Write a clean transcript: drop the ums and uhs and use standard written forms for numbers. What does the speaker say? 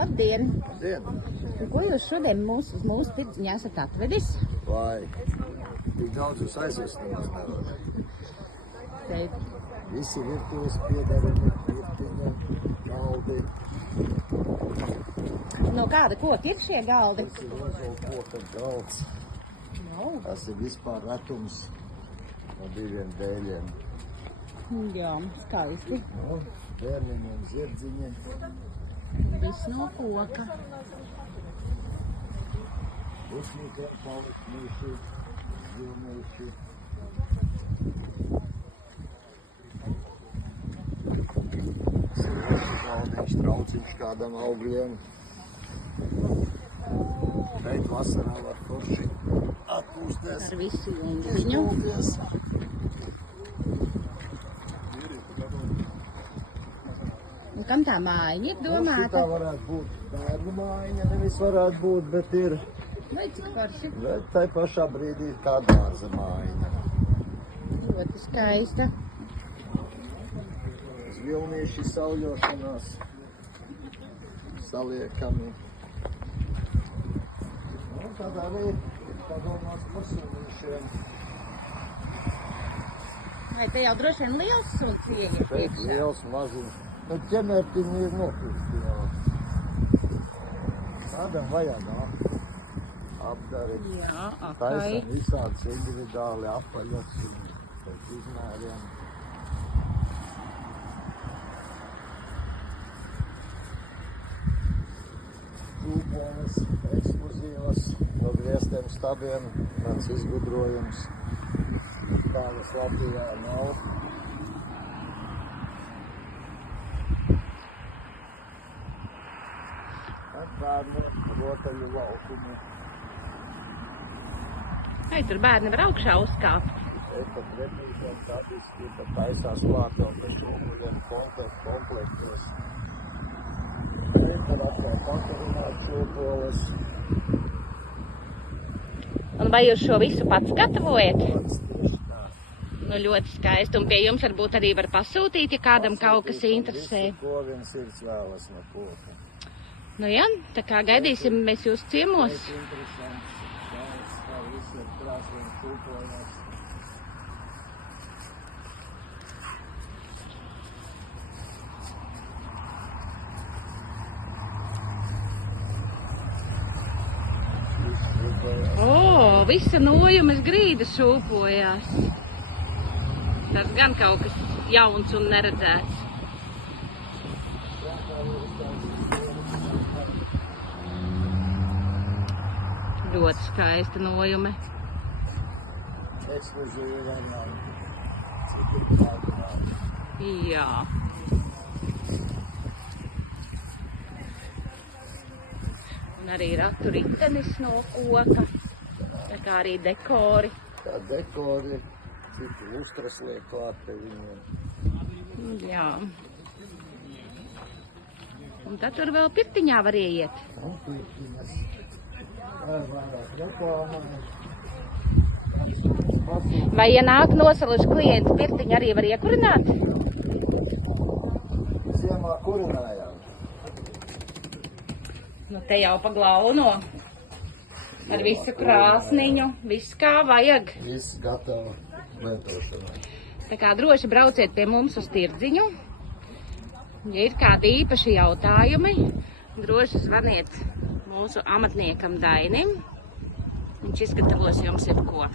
Labdien! Labdien! Ko jūs šodien uz mūsu pirdziņu esat atvedis? Vai, tik daudz jūs aizvest nemaz nevar. Teit. Visi virtuves piedarumi, pirtiņa, galdi. No kāda koka ir šie galdi? Tas ir ozola koka galds. No. Tas ir vispār retums no 2 dēļiem. Jā, skaisti. No, bērniņiem, zirdziņiem. Viss no koka. Pusnīkiem, paliknīši, zilnīši. Siloši galdiņš, trauciņš kādam augļiem. Šeit vasarā var forši atpūsties. Ar visu jundziņu. Un kam tā mājiņa ir domāta? Tā varētu būt bērnu mājiņa, nevis varētu būt, bet ir. Vai cik forši? Bet tai pašā brīdī ir kā dārza mājiņa. Ļoti skaista. Zvilnīši sauļošanās saliekami. Un tad arī padomāt masunīšiem. Vai te jau droši vien liels suns ieiet? Šeit liels maziņš. Bet ķemertiņi ir nopirkti jau. Kādam vajag apdarīt. Jā, Taisam visādas individuāli apaļas un pēc izmēriem. Tūpoles, ekskluzīvas, no griestiem stabiem, mans izgudrojums. Tādas Latvijā nav. Bērnu rotaļu laukumi. Vai tur bērni var augšā uzkāpt? Šeit pat repītēm dabiski, pat taisās klātā pēc trūkumiem komplektos. Šeit tad atkal pakarināt šopoles. Un vai jūs šo visu pats gatavojat? Pats tieši tā. Nu, ļoti skaisti. Un pie jums varbūt arī var pasūtīt, ja kādam kaut kas interesē. Visu, ko viens sirds vēlas no koka. Nu jā, tā kā gaidīsim mēs jūs ciemos. Šeit interesants, šeit kā visi ar krāsiem šūpojas. O, visa nojumes grīda šūpojās. Tas gan kaut kas jauns un neredzēts. Ļoti skaista nojume. Ekskluzīvi varianti. Jā. Un arī ratu ritenis no koka. Tā kā arī dekori. Kā dekori, citi lustras liek klāt pie viņiem. Jā. Un tad tur vēl pirtiņā var ieiet. Un pirtiņas. Vairāk reklāmai. Vai, ja nāk nosaluši klienti, pirtiņu arī var iekurināt? Ziemā kurinājām. Nu, te jau pa galveno. Ar visu krāsniņu, viss kā vajag. Viss gatava lietošanai. Tā kā droši brauciet pie mums uz tirdziņu. Ja ir kādi īpaši jautājumi, droši zvaniet mūsu amatniekam Dainim. Viņš izgatavos jums jebko.